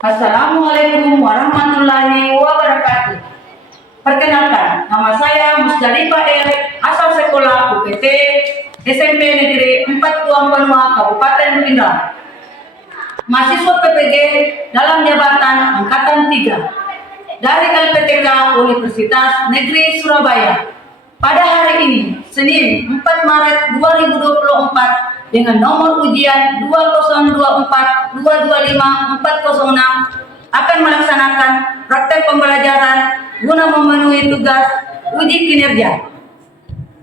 Assalamualaikum warahmatullahi wabarakatuh. Perkenalkan, nama saya Musdalifah asal sekolah UPT SMP Negeri 4 Tuang Benua, Kabupaten Pindang. Mahasiswa PPG dalam jabatan Angkatan 3 dari LPTK Universitas Negeri Surabaya. Pada hari ini, Senin 4 Maret 2024, dengan nomor ujian 2024-225-406 akan melaksanakan praktek pembelajaran guna memenuhi tugas uji kinerja.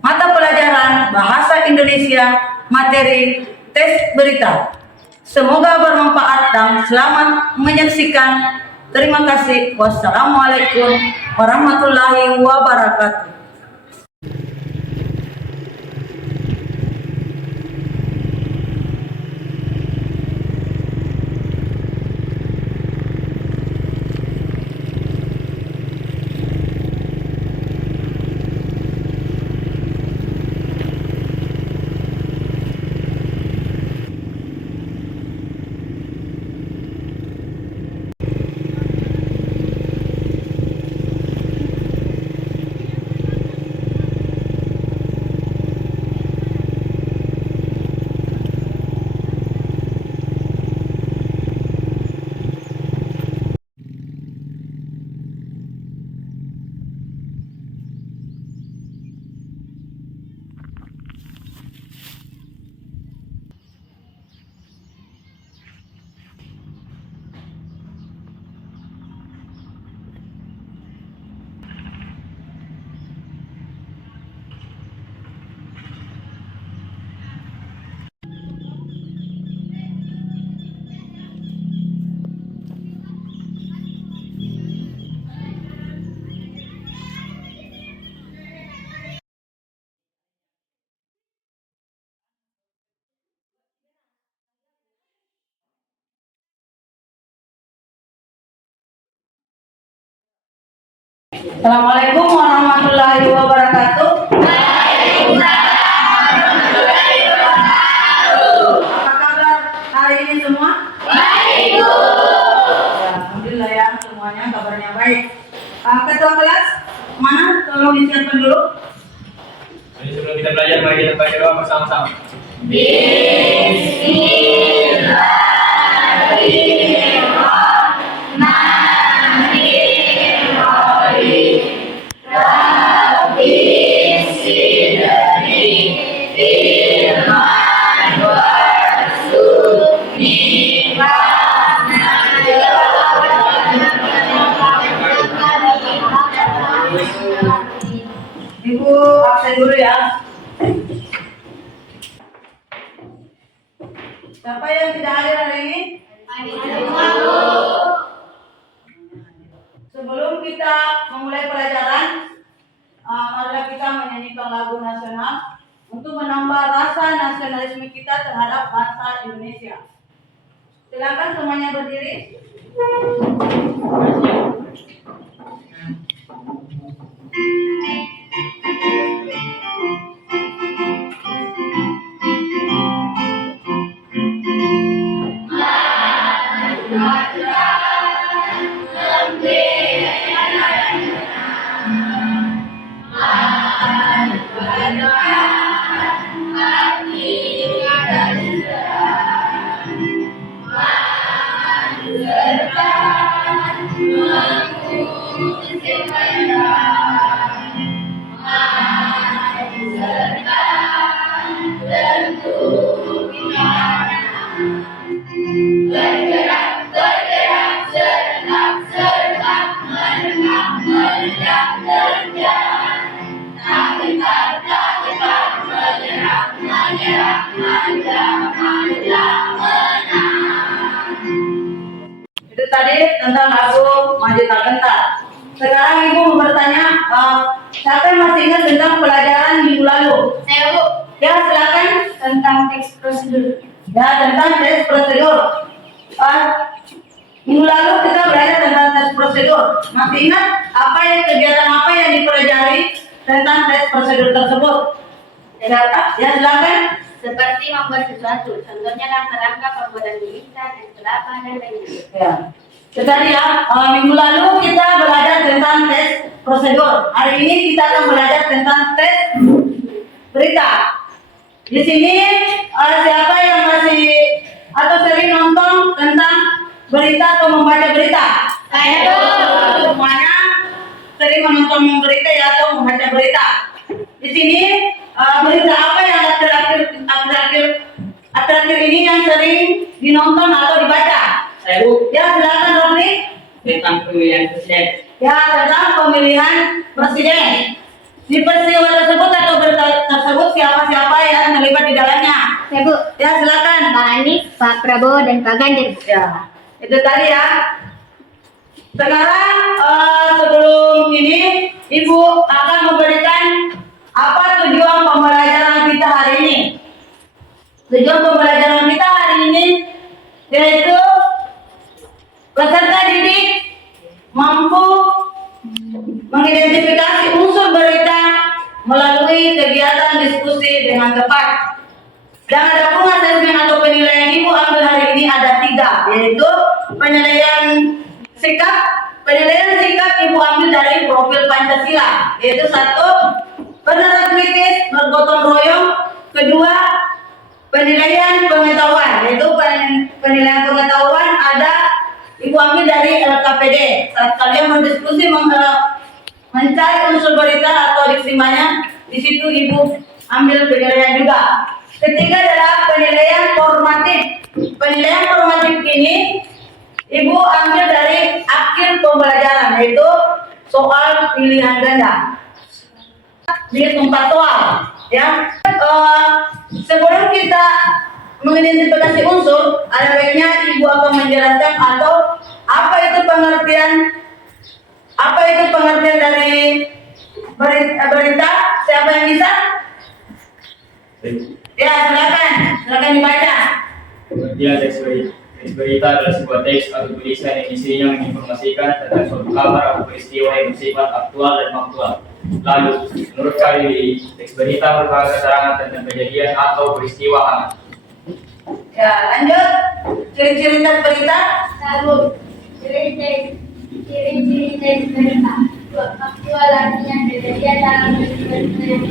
Mata pelajaran Bahasa Indonesia, materi tes berita. Semoga bermanfaat dan selamat menyaksikan. Terima kasih. Wassalamualaikum warahmatullahi wabarakatuh. Assalamualaikum warahmatullahi wabarakatuh. Apa kabar hari ini semua? Baik, Bu. Alhamdulillah ya, semuanya kabarnya baik. Ketua kelas, mana? Tolong disiapkan dulu. Jadi sebelum kita belajar, mari kita baca doa bersama-sama. Ibu absen dulu ya. Siapa yang tidak hadir hari ini? Sebelum kita memulai pelajaran, marilah kita menyanyikan lagu nasional untuk menambah rasa nasionalisme kita terhadap bangsa Indonesia. Silakan semuanya berdiri. Itu tadi tentang lagu Maju Tak Gentar. Sekarang Ibu mau bertanya, siapa yang masih ingat tentang pelajaran minggu lalu? Saya, Bu. Ya, silakan. Tentang teks prosedur. Ya, tentang tes prosedur. Minggu lalu kita belajar tentang tes prosedur. Masih ingat kegiatan apa yang dipelajari tentang tes prosedur tersebut? Ya, silakan. Seperti membuat sesuatu, contohnya langkah-langkah pembuatan tulisan, dan kelapa, dan lainnya. Ya. Tadi ya, minggu lalu kita belajar tentang tes prosedur. Hari ini kita akan belajar tentang tes berita. Di sini siapa yang masih atau sering nonton tentang berita atau membaca berita? Saya. Semuanya sering menonton berita ya atau membaca berita. Di sini berita apa yang akhir-akhir ini yang sering dinonton atau dibaca? Saya Bu, Ya, silakan Rodri. tentang pemilihan presiden. Ya, tentang pemilihan presiden. Di peristiwa tersebut atau berita tersebut siapa-siapa yang terlibat di dalamnya? Saya Bu. Ya, silakan. Pak Anies, Pak Prabowo, dan Pak Ganjar. Ya, itu tadi ya. Sekarang sebelum ini Ibu akan memberikan apa tujuan pembelajaran kita hari ini. Tujuan pembelajaran kita hari ini yaitu peserta didik mampu mengidentifikasi unsur berita melalui kegiatan diskusi dengan tepat. Dan ada pun asesmen atau penilaian Ibu ambil hari ini ada 3, yaitu penilaian sikap. Penilaian sikap Ibu ambil dari profil Pancasila, yaitu 1, benar kritis bergotong royong. 2, penilaian pengetahuan, yaitu penilaian pengetahuan ada Ibu ambil dari LKPD. Saat kalian berdiskusi mencari unsur berita atau diksimannya, di situ Ibu ambil penilaian juga. 3 adalah penilaian formatif. Penilaian formatif ini Ibu ambil dari akhir pembelajaran, yaitu soal pilihan ganda di tempat soal. Ya, sebelum kita mengidentifikasi unsur, ada baiknya Ibu akan menjelaskan atau apa itu pengertian dari berita. Siapa yang bisa? Ya, silakan dibaca. Pengertian teks berita adalah sebuah teks atau tulisan yang isinya menginformasikan tentang suatu kabar atau peristiwa yang bersifat aktual dan faktual. Lalu, menurut kami, teks berita merupakan keterangan tentang kejadian atau peristiwa hangat. Ya, lanjut. Ciri-ciri teks berita. 1. Ciri-ciri teks berita. Faktual artinya kejadian dalam berita yang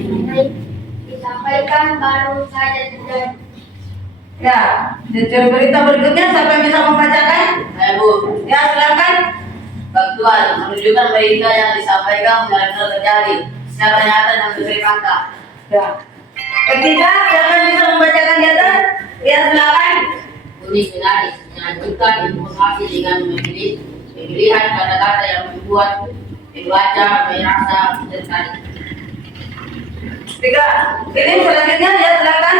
disampaikan baru saja terjadi. Ya, ciri berita berikutnya siapa yang bisa membacakan? Saya Bu, Ya, silakan. faktual menunjukkan berita yang disampaikan benar-benar terjadi secara nyata dan sesuai fakta. Ya. 3, siapa yang bisa membacakan di atas? Ya, silakan. Unik menarik, mengajukan informasi dengan pemilihan kata-kata yang membuat pembaca merasa tertarik. 3. Ini selanjutnya ya, silakan.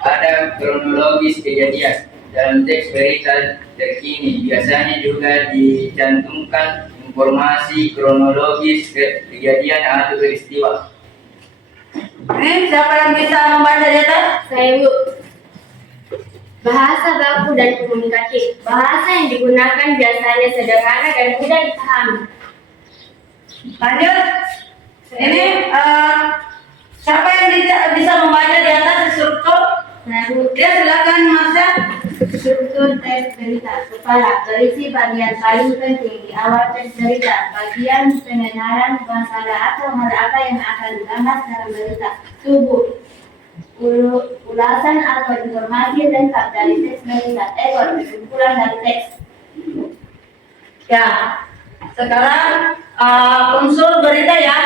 Ada kronologis kejadian. Dalam teks berita terkini biasanya juga dicantumkan informasi kronologis kejadian atau peristiwa. Ini siapa yang bisa membaca di atas? Saya Bu. Bahasa baku dan komunikatif. Bahasa yang digunakan biasanya sederhana dan mudah dipahami. Lanjut. Ini siapa yang bisa membaca di atas di struktur? Saya Bu. Ya, silakan Marsha. Struktur teks berita. Kepala, berisi bagian paling penting di awal teks berita. Bagian pengenalan masalah atau hal apa yang akan dibahas dalam berita. Tubuh, ulasan atau informasi lengkap dari teks berita. Ekor, kesimpulan dari teks. Ya, sekarang unsur berita ya.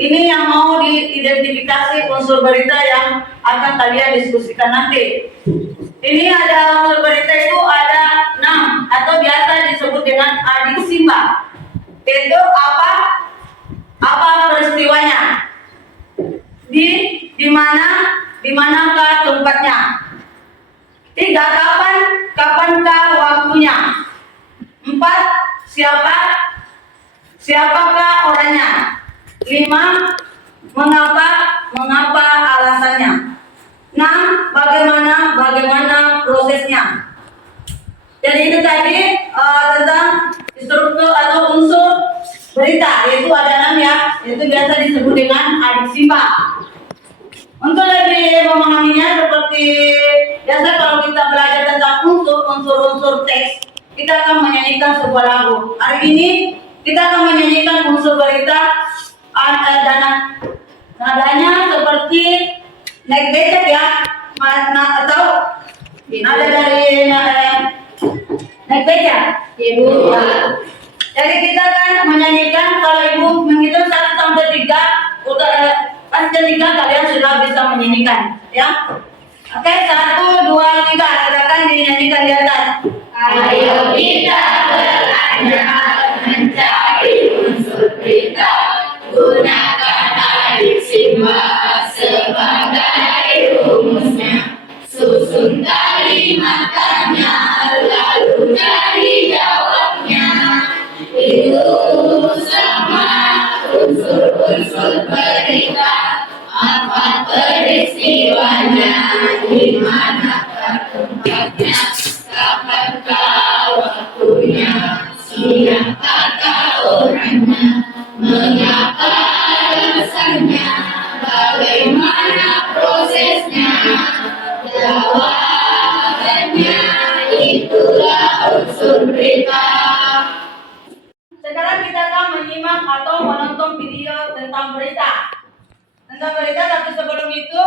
Ini yang mau diidentifikasi unsur berita yang akan kalian diskusikan nanti. Ini ada unsur berita itu ada 6 atau biasa disebut dengan adiksi Mbak. Itu apa peristiwanya? Di manakah tempatnya? 3, kapankah waktunya? 4, siapakah orangnya? 5, mengapa alasannya? 6, bagaimana prosesnya? Jadi itu tadi tentang struktur atau unsur berita, yaitu ada 6 ya, itu biasa disebut dengan adiksi Mbak. Untuk lebih memahaminya seperti biasa kalau kita belajar tentang unsur teks, kita akan menyanyikan sebuah lagu. Hari ini kita akan menyanyikan unsur berita nadanya seperti naik becak ya, atau nada dari naik becak. Ibu. Jadi kita akan menyanyikan, kalau ibu menghitung 1 sampai 3, pas 3 kalian sudah bisa menyanyikan, ya. Oke, 1, 2, 3, silakan dinyanyikan di atas. Ayo kita belajar mencari unsur berita, gunakan adiksi sebagai rumusnya. Susun kalimatnya, lalu cari jawabnya. Itu sama unsur-unsur berita. Apa peristiwanya, di manakah tempatnya, kapankah waktunya, siapakah orangnya, mengapa alasannya, bagaimana prosesnya, jawabannya itulah unsur berita. Sekarang kita akan menyimak atau menonton video tentang berita. Tapi sebelum itu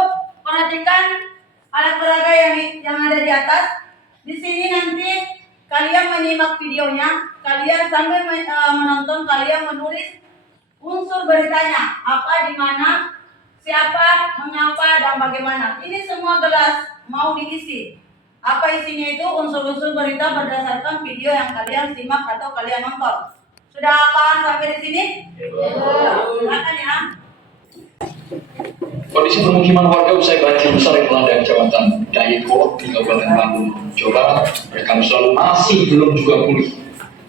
perhatikan alat peraga yang ada di atas. Di sini nanti kalian menyimak videonya, kalian sambil menonton, kalian menulis unsur beritanya, apa, di mana, siapa, mengapa, dan bagaimana. Ini semua gelas mau diisi. Apa isinya itu? Unsur-unsur berita berdasarkan video yang kalian simak atau kalian nonton. Sudah paham sampai di sini? Silakan ya. Kondisi permukiman warga usai banjir besar yang melanda Kecamatan Dayakolot di Kabupaten Bandung, Jawa Barat, mereka selalu masih belum juga pulih.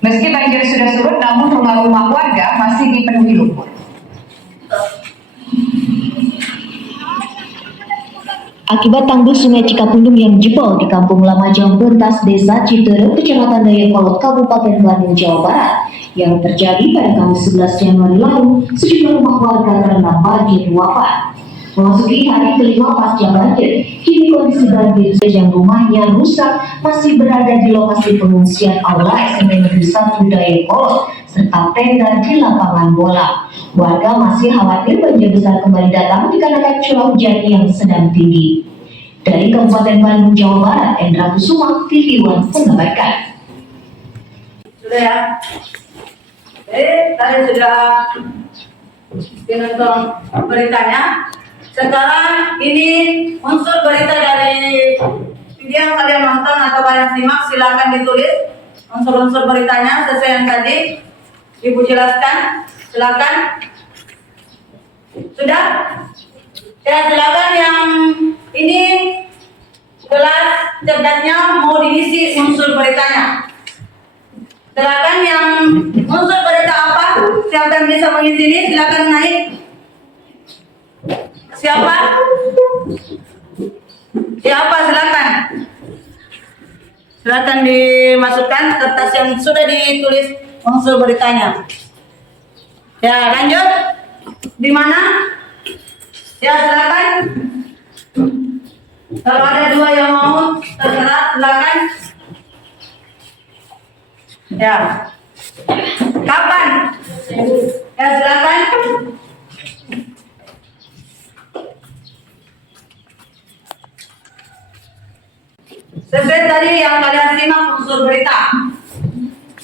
Meski banjir sudah surut, namun rumah-rumah warga masih dipenuhi lumpur. Akibat tanggul Sungai Cikapundung yang jebol di Kampung Lama Jampuntas, Desa Citeureup, Kecamatan Dayakolot, Kabupaten Bandung, Jawa Barat, yang terjadi pada Kamis 11 Januari lalu, sejumlah rumah warga terendam banjir luapan. Memasuki hari kelima pasca banjir, kini kondisi banjir yang rumahnya rusak masih berada di lokasi pengungsian Aula SMP Negeri 1 Dayakolot serta tenda di lapangan bola. Warga masih khawatir banjir besar kembali datang dikarenakan curah hujan yang sedang tinggi. Dari Kabupaten Bandung, Jawa Barat, Endra Kusuma, TV One mengabarkan. Sudah ya. Jadi tadi sudah dinonton beritanya. Sekarang ini unsur berita dari video yang kalian nonton atau kalian simak, silakan ditulis unsur-unsur beritanya sesuai yang tadi Ibu jelaskan. Silakan. Sudah? Ya, silakan yang ini gelas cerdasnya mau diisi unsur beritanya. Silakan yang unsur berita apa? Siapa yang bisa mengisi ini? Silakan naik. Siapa? Siapa? Silakan. Silakan dimasukkan kertas yang sudah ditulis unsur beritanya. Ya, lanjut. Di mana? Ya, silakan. Kalau ada 2 yang mau terserah, silakan. Ya. Kapan? Ya, silakan. Sesuai tadi yang kalian simak unsur berita.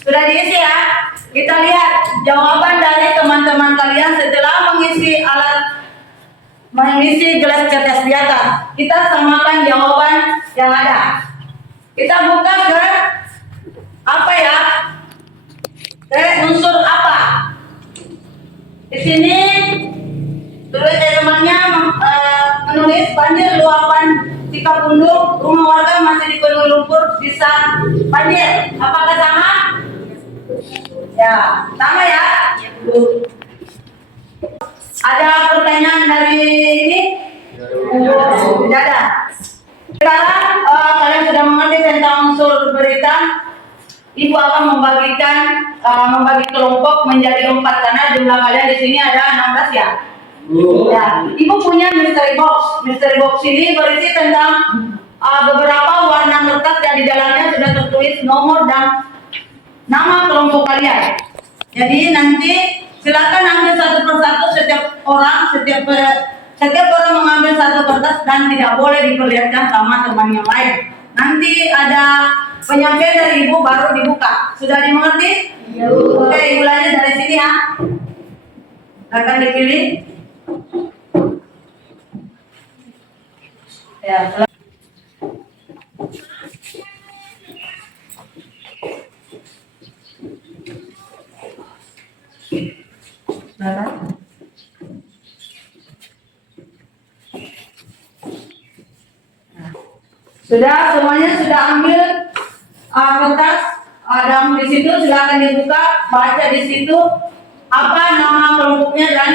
Sudah diisi ya? Kita lihat jawaban dari teman-teman kalian setelah mengisi gelas cerdas di atas. Kita samakan jawaban yang ada. Kita buka ke apa ya? Ke unsur apa? Di sini tulis temannya menulis banjir luapan Cikapundung, rumah warga masih dipenuhi lumpur bisa banjir. Apakah sama? Ya, sama ya. Ada pertanyaan dari ini? Tidak ada. Sekarang kalian sudah mengerti tentang unsur berita. Ibu akan membagi kelompok menjadi 4 karena jumlah kalian di sini ada 16 ya. Ya, Ibu punya mystery box. Mystery box ini berisi tentang beberapa warna kertas dan di dalamnya sudah tertulis nomor dan nama kelompok kalian. Jadi nanti silakan ambil satu persatu setiap orang mengambil satu kertas dan tidak boleh diperlihatkan sama teman yang lain. Nanti ada penyampaian dari ibu baru dibuka. Sudah dimengerti? Oke, ibu lanjut dari sini ya. Akan dipilih. Ya. Sudah semuanya sudah ambil kertas, ada di situ silakan dibuka, baca di situ apa nama kelompoknya dan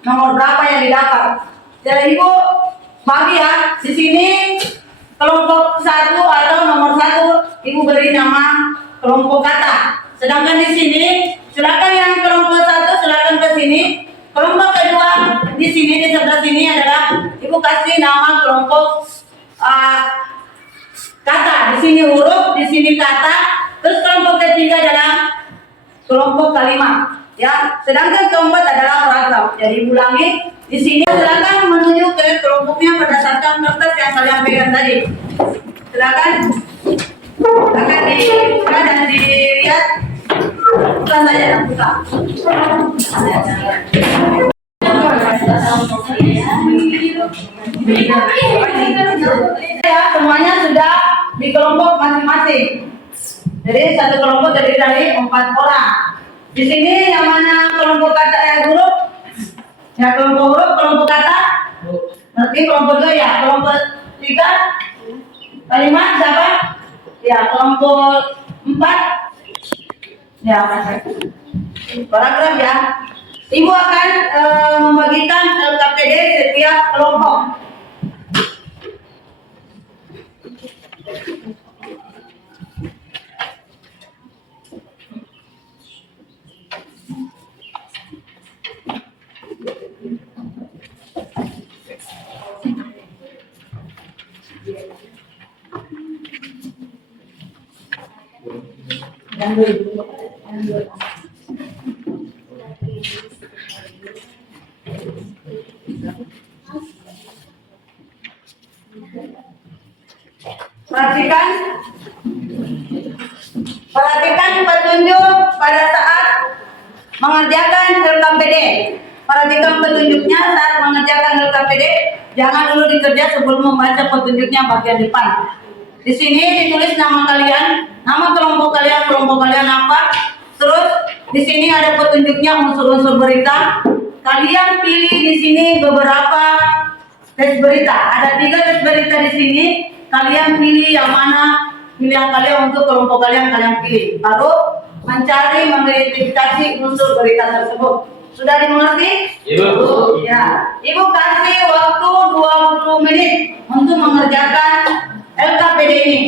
nomor berapa yang didapat. Jadi ibu bagi ya, di sini kelompok 1 atau nomor 1 ibu beri nama kelompok kata. Sedangkan di sini silakan yang kelompok 1 silakan ke sini. Kelompok kedua di sini di sebelah sini adalah ibu kasih nama kelompok kata. Di sini huruf, di sini kata. Terus kelompok ketiga adalah kelompok kalimat. Ya, sedangkan keempat adalah paragraf. Jadi ulangi di sini silakan menuju ke kelompoknya berdasarkan kertas yang kalian pegang tadi. Silakan akan dibuka dan dilihat. Bukan saja dan buka. Ya, semuanya sudah di kelompok masing-masing. Jadi satu kelompok terdiri dari 4 orang. Di sini yang mana kelompok kata huruf? Ya kelompok huruf, kelompok kata. Nanti kelompok 2 ya, kelompok 3 kalimat siapa? Ya kelompok 4 ya paragraf ya. Ibu akan membagikan LKPD setiap kelompok. Perhatikan petunjuk pada saat mengerjakan LKPD. Perhatikan petunjuknya saat mengerjakan LKPD. Jangan dulu dikerja sebelum membaca petunjuknya bagian depan. Di sini ditulis nama kalian, nama kelompok kalian apa. Terus di sini ada petunjuknya unsur-unsur berita. Kalian pilih di sini beberapa tes berita. Ada 3 tes berita di sini. Kalian pilih yang mana pilihan kalian untuk kelompok kalian pilih. Baru mencari mengidentifikasi unsur berita tersebut. Sudah dimengerti? Ibu. Ya. Ibu kasih waktu 20 menit untuk mengerjakan LKPD ini.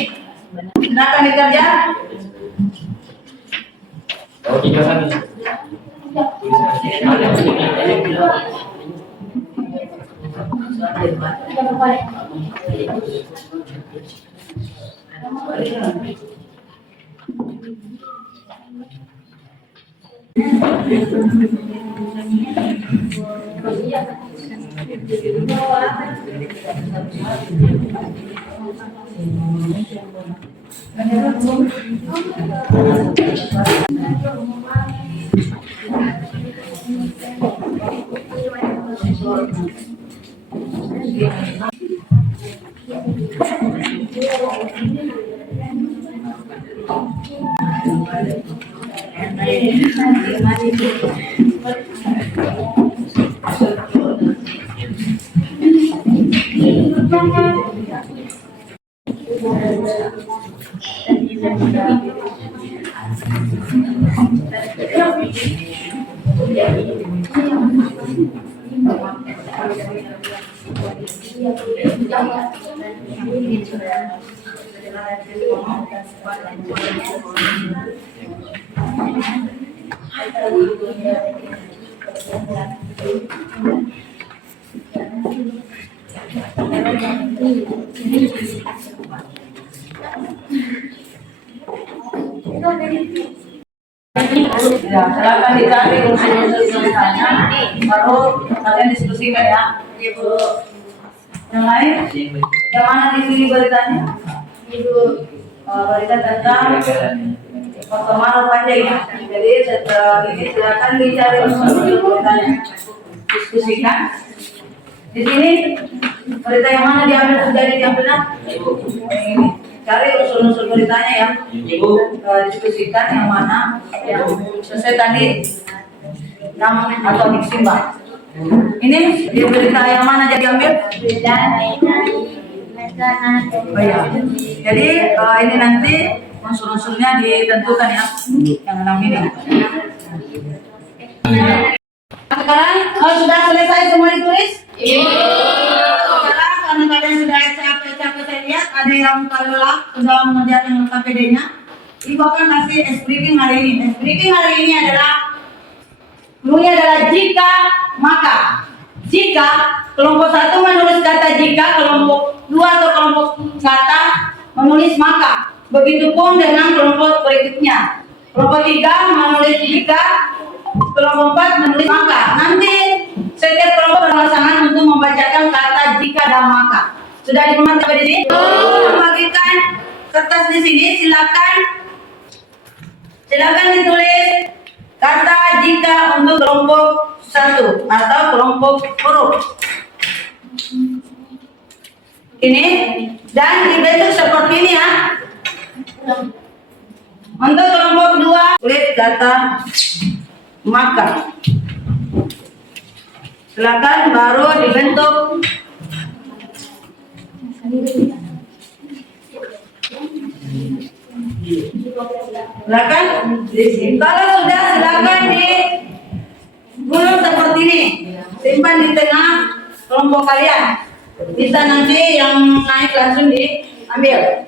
Silakan dikerja. Oh, 3 kali. Ya, silakan dicari unsur-unsur tulisannya, baru kalian diskusikan ya. Ibu. Yang lain? Yang mana di sini beritanya? Ibu. Berita tentang pertemuan panjang ya. Jadi setelah ini silakan dicari unsur-unsur beritanya, diskusikan. Di sini berita yang mana diambil? Ini. Cari unsur-unsur beritanya ya. Diskusikan yang mana yang sesuai tadi nama atau diksi Mbak. Ini di berita yang mana jadi ambil? Berita Oh, ya. Jadi ini nanti unsur-unsurnya ditentukan ya yang 6 ini. Sekarang sudah selesai semua ditulis? Sekarang karena kalian sudah capek-capek saya lihat ada yang lelah sudah mengerjakan KPD-nya. Ibu akan kasih briefing hari ini. Briefing hari ini adalah clue-nya adalah jika maka. Jika kelompok 1 menulis kata jika, kelompok 2 atau kelompok kata menulis maka. Begitupun dengan kelompok berikutnya. Kelompok 3 menulis jika, kelompok 4 menulis maka. Nanti setiap kelompok berpasangan untuk membacakan kata jika dan maka. Sudah dimengerti di sini? Membagikan kertas di sini, silakan ditulis kata jika untuk kelompok 1 atau kelompok huruf. Ini dan dibentuk seperti ini ya. Untuk kelompok 2 tulis kata maka. Silakan baru dibentuk. Silakan. Kalau sudah silakan di gulung seperti ini. Simpan di tengah kelompok kalian. Bisa nanti yang naik langsung diambil.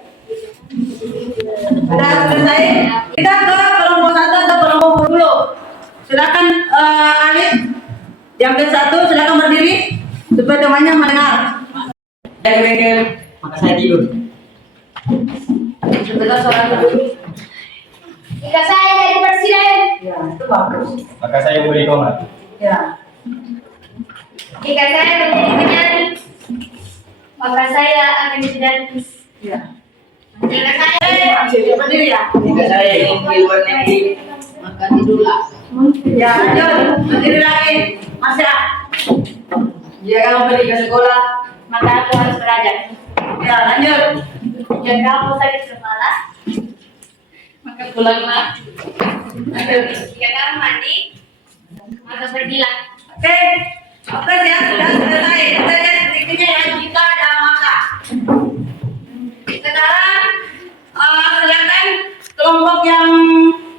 Sudah selesai. Kita ke kelompok 1 atau kelompok dulu. Silakan Alif yang ke 1 silakan berdiri supaya temannya mendengar. Maka saya tidur. Sebentar sholat dulu. Jika saya jadi presiden, Ya, itu bagus. Maka saya beri komat. Ya. jika saya menjadi penyanyi, maka saya akan jadi artis. Ya. Jika saya Berdiri ya. Jika saya ingin di luar negeri, Maka tidurlah. Ya, lanjut. Berdiri lagi. Masih. Jika kamu pergi ke sekolah, maka aku harus belajar. ya lanjut. Jika kamu sakit kepala, Maka pulanglah. jika kamu mandi, maka pergilah. Oke. Oke ya, sudah selesai. Kita lihat berikutnya ya, jika ada maka. Sekarang silakan kelompok yang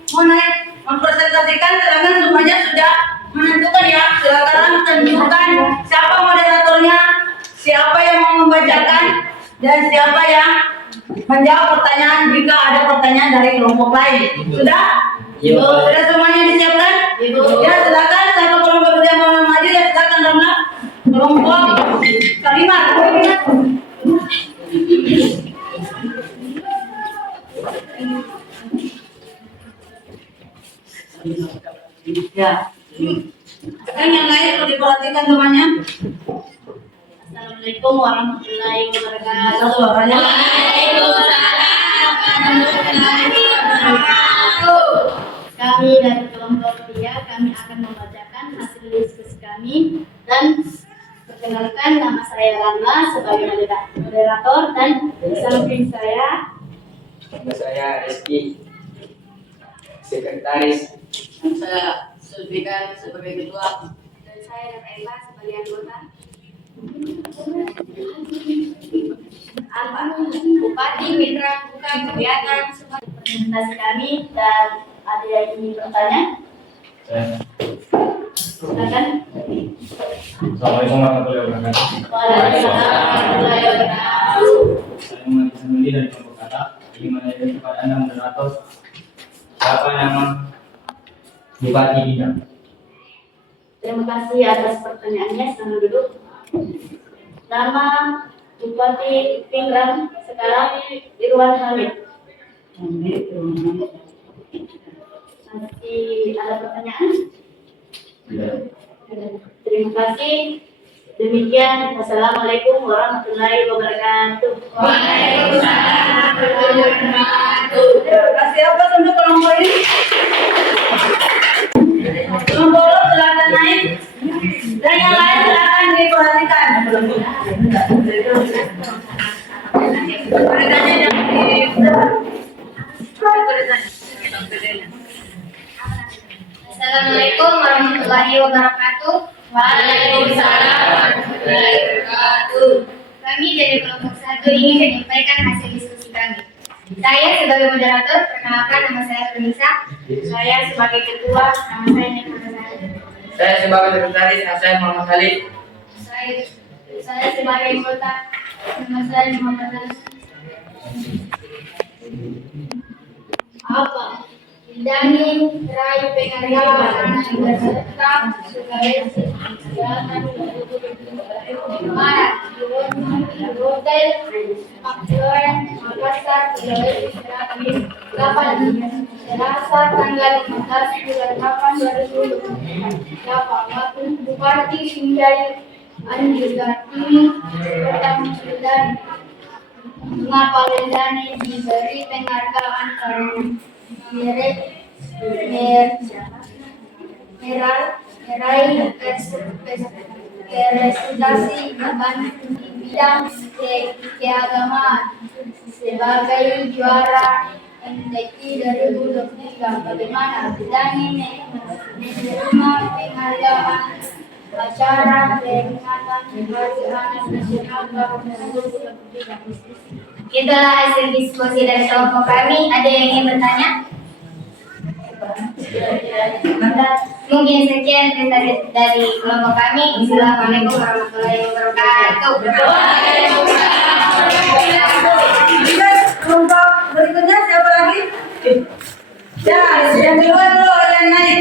mau naik mempresentasikan, silakan semuanya sudah menentukan ya. Silakan tentukan siapa moderatornya, siapa yang mau membacakan, dan siapa yang menjawab pertanyaan jika ada pertanyaan dari kelompok lain. Sudah? Iya. Sudah semuanya disiapkan? Ya, silakan siapa kelompok yang mau maju ya silakan Ramla. Kelompok Kalimat. Ya. Kan yang lain perlu diperhatikan temannya. Assalamualaikum warahmatullahi wabarakatuh. Suaranya. Kami dari kelompok 3, kami akan membacakan hasil diskusi kami dan perkenalkan nama saya Ramla sebagai moderator dan di samping saya Nama saya Rizky, sekretaris. Saya Sulfikan sebagai ketua. dan saya Rafaela sebagai anggota. Apa? Bupati Mitra buka kegiatan sebagai presentasi kami dan ada yang ingin bertanya? Silakan. Assalamualaikum warahmatullahi wabarakatuh. Waalaikumsalam warahmatullahi wabarakatuh. Saya Muhammad Ismaili dari kelompok kata. Ingin menanyakan kepada Anda moderator siapa nama Bupati Bidang? Terima kasih atas pertanyaannya. Selamat duduk. Nama Bupati Pingrang sekarang Irwan Hamid. Masih ada pertanyaan? Tidak. Terima kasih. Demikian, Assalamualaikum warahmatullahi wabarakatuh. Waalaikumsalam warahmatullahi wabarakatuh. Kasih apa untuk kelompok ini? Kelompok lo silakan naik. Dan yang lain silakan diperhatikan. Tulisannya jangan Assalamualaikum warahmatullahi wabarakatuh. Waalaikumsalam warahmatullahi wabarakatuh. Kami dari kelompok 1 ingin menyampaikan hasil diskusi kami. Saya sebagai moderator, perkenalkan nama saya Renisa. Saya sebagai ketua, nama saya Nikmata Sari. Saya sebagai sekretaris, saya Muhammad Khalid. Saya sebagai anggota, nama saya Muhammad Sari. Apa? Dani raih penghargaan anak yang berserta sebagai sejarah Barat di Hotel Maksuran Makassar, Sulawesi Selatan 8 Selasa tanggal 15 bulan 8 2024. Waktu Bupati Sinjai Andi Kartini Kota Medan. Mengapa Lendani diberi penghargaan karena meraih prestasi di bidang keagamaan sebagai juara MTQ 2023. Bagaimana Lendani menerima penghargaan acara peringatan Hari Anak Nasional tahun 2023? Itulah hasil diskusi dari kelompok kami. Ada yang ingin bertanya? Mungkin sekian dari kelompok kami. Assalamualaikum warahmatullahi wabarakatuh. kelompok berikutnya siapa lagi? Ya, yang duluan dulu yang naik.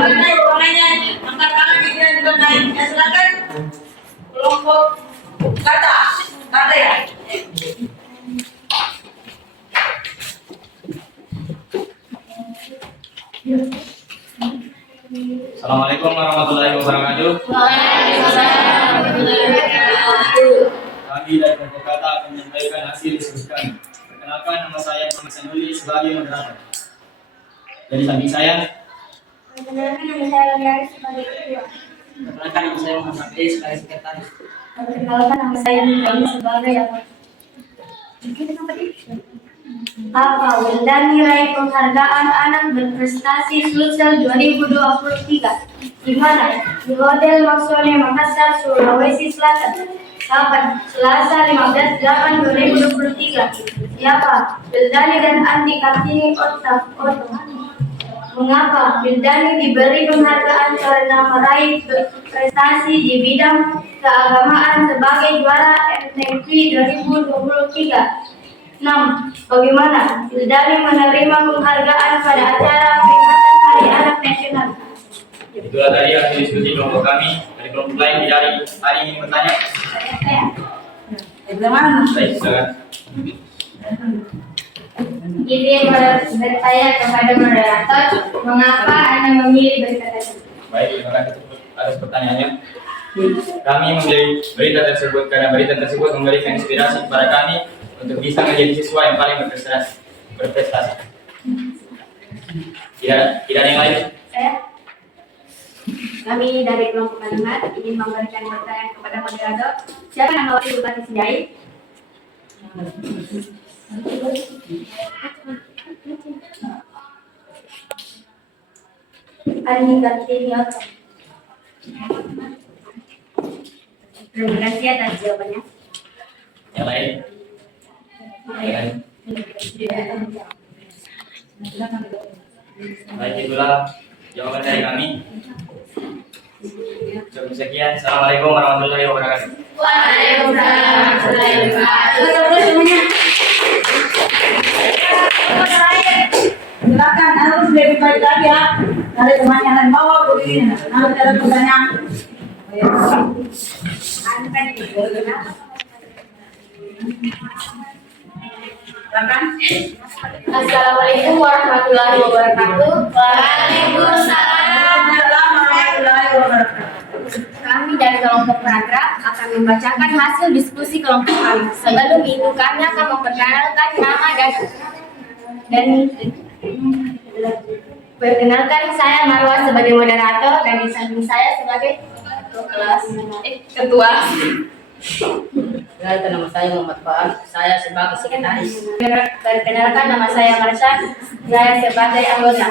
Naik, makanya angkat tangan dia juga naik. Ya silakan. Kelompok kata ya. Assalamualaikum warahmatullahi wabarakatuh. Waalaikumsalam warahmatullahi wabarakatuh. Kami dari kelompok kata akan menyampaikan hasil diskusi kami. Perkenalkan, nama saya Muhammad Sanuli sebagai moderator. Dari samping saya, Perkenalkan, nama saya Laliari sebagai ketua. Perkenalkan, nama saya Muhammad Khalid sebagai sekretaris. Perkenalkan, nama saya Nurani sebagai anggota. Apa Wildani raih penghargaan anak berprestasi sosial 2023 di mana? Di Hotel Maksone Makassar, Sulawesi Selatan 8 Selasa 15/8/2023. Siapa? Wildani dan Andi Kartini Otak. Mengapa Wildani diberi penghargaan karena meraih prestasi di bidang keagamaan sebagai juara MTQ 2023? 6. Bagaimana Wildani menerima penghargaan pada acara peringatan Hari Anak Nasional? itulah tadi hasil diskusi kelompok kami. Dari kelompok lain tidak ada yang ingin bertanya. Baik, silakan. Izin bertanya kepada moderator, mengapa Anda memilih berkata? Baik, terima kasih atas pertanyaannya. Kami memilih berita tersebut karena berita tersebut memberikan inspirasi kepada kami untuk bisa menjadi siswa yang paling berprestasi. Tidak ada yang lain. Kami dari kelompok kalimat ingin memberikan pertanyaan kepada moderator. Siapa nama wakil Bupati Sinjai? Andi Kartini Otak. Terima kasih atas jawabannya. Yang lain. Baik, itulah jawaban dari kami. Cukup sekian. Assalamualaikum warahmatullahi wabarakatuh. Waalaikumsalam warahmatullahi wabarakatuh. Silakan harus lebih baik lagi ya. Dari temannya lain bawa begini. Nanti ada pertanyaan. Assalamualaikum warahmatullahi wabarakatuh. Waalaikumsalam warahmatullahi wabarakatuh. Kami dari kelompok paragraf akan membacakan hasil diskusi kelompok kami. Sebelum itu kami akan memperkenalkan nama dan perkenalkan, saya Marwa sebagai moderator dan di samping saya sebagai ketua. Perkenalkan, nama saya Muhammad Fahad, saya sebagai sekretaris. Perkenalkan, nama saya Marsha, saya sebagai anggota.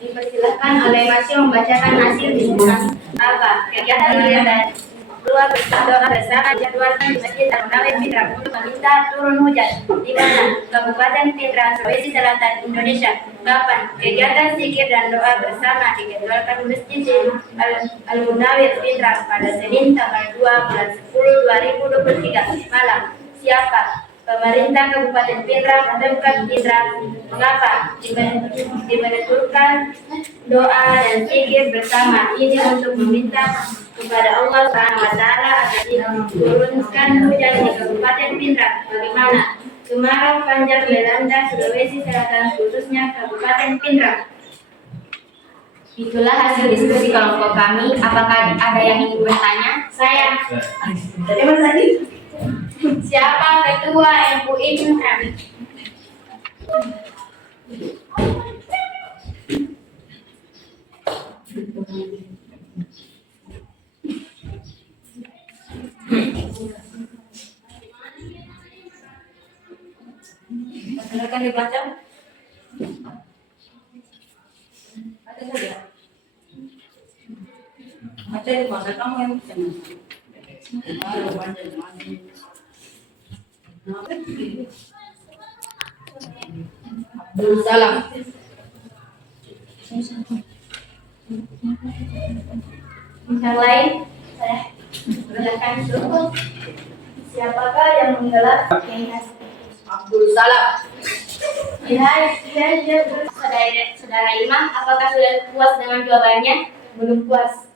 Dipersilakan oleh Masih membacakan hasil diskusi. Kegiatan dua berdoa bersama jadwalkan masjid Al-Munawir Pindrang untuk meminta turun hujan di mana Kabupaten Pindrang, Sulawesi Selatan, Indonesia. Kapan kegiatan zikir dan doa bersama dijadwalkan Masjid Al-Munawir Pindrang pada Senin tanggal 2 bulan 10 2023 malam. Siapa? Pemerintah Kabupaten Pindrang, Pemkab Pindrang. Mengapa dibenturkan doa dan zikir bersama ini untuk meminta kepada Allah Subhanahu wa Ta'ala agar turunkan hujan di Kabupaten Pindrang. Bagaimana? Kemarau panjang melanda Sulawesi Selatan, khususnya Kabupaten Pindrang. Itulah hasil diskusi kelompok kami. Apakah ada yang ingin bertanya? Saya. Siapa ketua MUI Pindrang? Silakan dibaca. Baca saja. Baca di masa kamu yang Abdul Salam. Yang lain? Saya. Silakan cukup. Siapakah yang menggelar Abdul Salam. Saudara Imam, apakah sudah puas dengan jawabannya? Belum puas.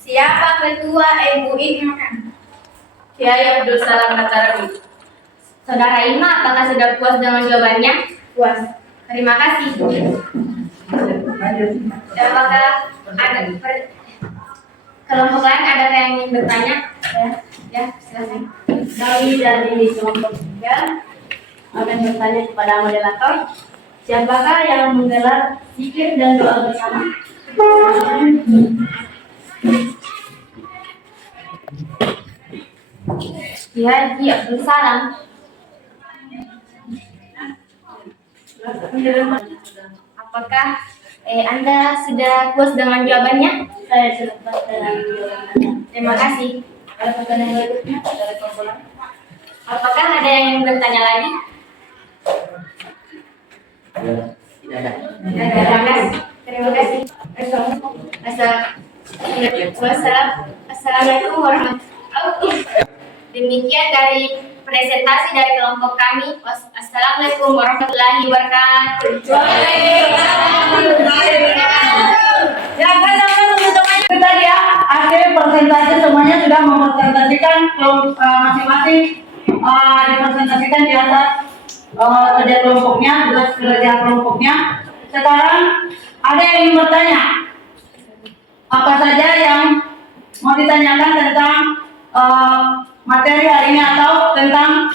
Siapa ketua MUI? Kiai Abdul Salam Natarawi. Saudara Imam, apakah sudah puas dengan jawabannya? Puas. Terima kasih. Apakah ada kelompok lain ada yang ingin bertanya? Ya, silakan. Kami dari kelompok 3 akan bertanya kepada moderator, siapakah yang menggelar zikir dan doa bersama? Haji Abdul Salam. Apakah Anda sudah puas dengan jawabannya? Saya sudah puas dengan jawabannya. Terima kasih. Ada pertanyaan berikutnya dari kelompok lain? Apakah ada yang ingin bertanya lagi? Tidak ada. Terima kasih. Assalamualaikum warahmatullahi wabarakatuh. Demikian dari presentasi dari kelompok kami. Assalamualaikum warahmatullahi wabarakatuh. Ya, teman-teman tadi ya, akhir presentasi semuanya sudah mempresentasikan masing-masing dipresentasikan di atas kerja kelompoknya, tugas kerja kelompoknya. Sekarang ada yang ingin bertanya, apa saja yang mau ditanyakan tentang materi hari ini atau tentang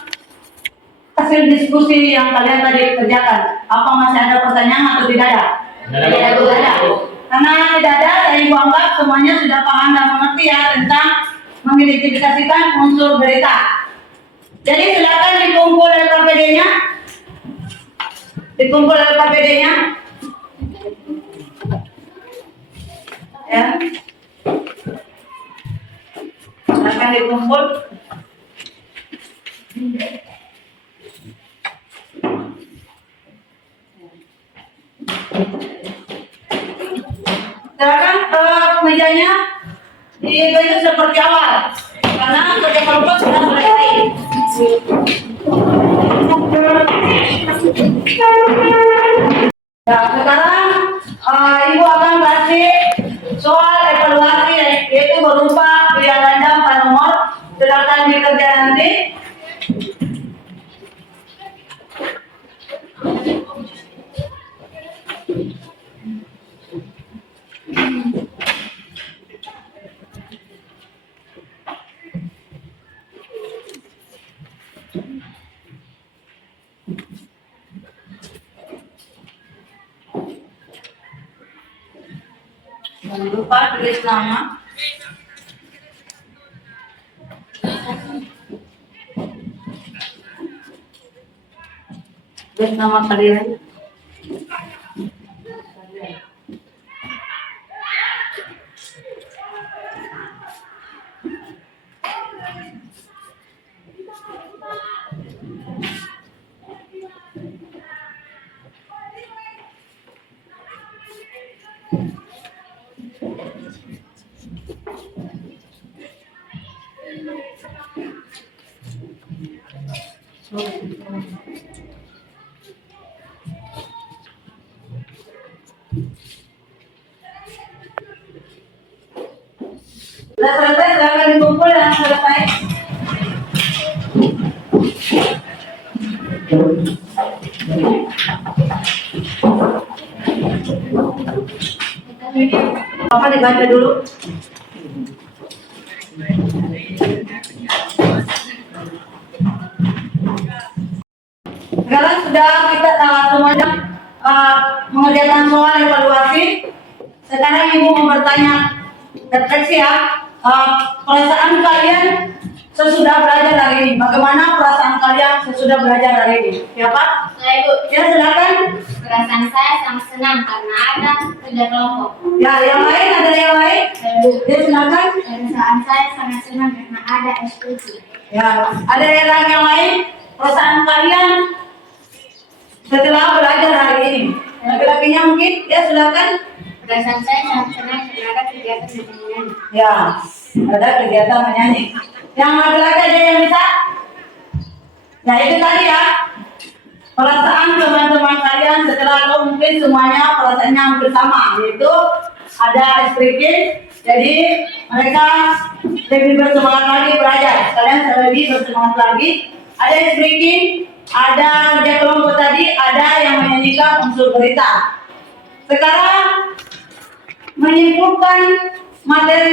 hasil diskusi yang kalian tadi kerjakan? Apa masih ada pertanyaan atau tidak ada? Tidak ada. Karena tidak ada, saya ibu anggap semuanya sudah paham dan mengerti ya tentang mengidentifikasikan unsur berita. Jadi silakan dikumpul LKPD-nya. Dikumpul LKPD-nya. Ya. Silakan dikumpul. Silakan mejanya dibentuk seperti awal karena kerja kelompok sudah selesai. Nah, sekarang ibu akan kasih soal evaluasi yaitu berupa pilihan ganda 4 nomor Silakan dikerja nanti. Jangan lupa tulis nama. Tulis nama kalian. Sudah selesai, silakan dikumpul dan selesai. Apa dibaca dulu? Sekarang sudah kita semuanya mengerjakan soal evaluasi. Sekarang Ibu mau bertanya, refleksi ya, perasaan kalian sesudah belajar hari ini. Bagaimana perasaan kalian sesudah belajar hari ini? Siapa? Saya Ibu. Ya silakan. Perasaan saya sangat senang karena ada kerja kelompok. Ya yang lain, ada yang lain? Ya silakan. Perasaan saya sangat senang karena ada eksekusi. Ya ada yang lain? Perasaan kalian setelah belajar hari ini? Laki-lakinya mungkin? Ya silakan. Perasaan saya sangat senang karena ada kegiatan menyanyi. Ya, ada kegiatan menyanyi. Yang laki-laki ada yang bisa? Nah itu tadi ya. Perasaan teman-teman kalian setelah atau mungkin semuanya perasaannya hampir sama, yaitu ada speaking. Jadi mereka lebih bersemangat lagi belajar. Kalian lebih bersemangat lagi. Ada speaking, ada kerja kelompok tadi, ada yang menyanyikan unsur berita. Sekarang menyimpulkan materi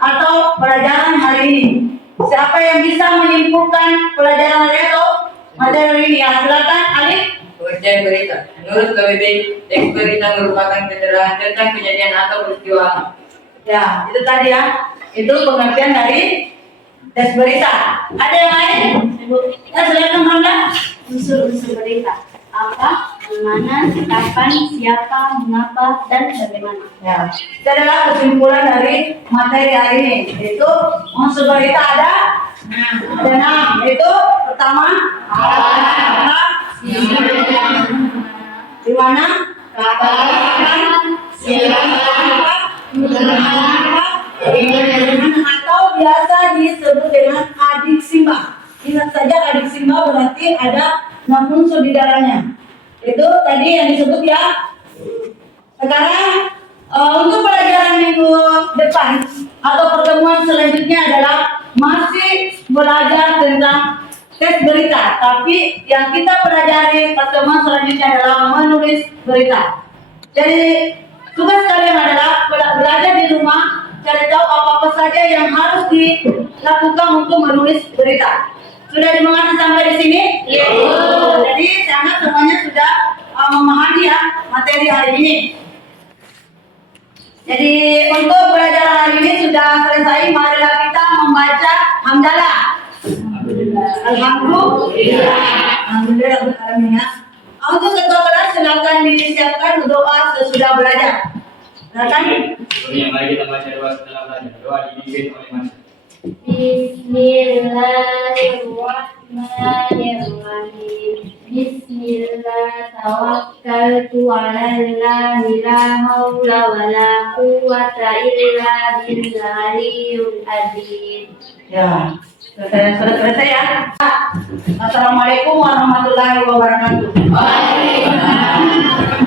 atau pelajaran hari ini. Siapa yang bisa menyimpulkan pelajaran hari atau materi ini? Ya, silakan Alif. Pengertian berita. Menurut KBB, teks berita merupakan keterangan tentang kejadian atau peristiwa. Ya, itu tadi ya. Itu pengertian dari teks berita. Ada yang lain? Ya, silakan Manda. Unsur-unsur berita. Apa, mana, kapan, siapa, mengapa, dan bagaimana. Ya, itu adalah kesimpulan dari materi hari ini. Yaitu unsur berita ada 6. Yaitu pertama, apa, di mana, kapan, siapa, atau biasa disebut dengan adik simba. Ingat saja adik simba berarti ada 6 unsur di dalamnya. Itu tadi yang disebut ya. Sekarang untuk pelajaran minggu depan atau pertemuan selanjutnya adalah masih belajar tentang teks berita. Tapi yang kita pelajari pertemuan selanjutnya adalah menulis berita. Jadi tugas kalian adalah belajar di rumah, cari tahu apa-apa saja yang harus dilakukan untuk menulis berita. Sudah dimengerti sampai di sini? Iya. Jadi sangat semuanya sudah memahami ya materi hari ini. Jadi untuk belajar hari ini sudah selesai. Marilah kita membaca hamdalah. Alhamdulillah. Alhamdulillah. Untuk ketua kelas silakan disiapkan doa sesudah belajar. Silakan. Yang lagi kita baca doa setelah belajar. Doa dipimpin oleh Mas. Bismillahirrahmanirrahim. Bismillah tawakkaltu 'alallahi la haula wala quwwata illa billahil azim. Ya, selesai ya. Assalamualaikum warahmatullahi wabarakatuh. Waalaikumsalam.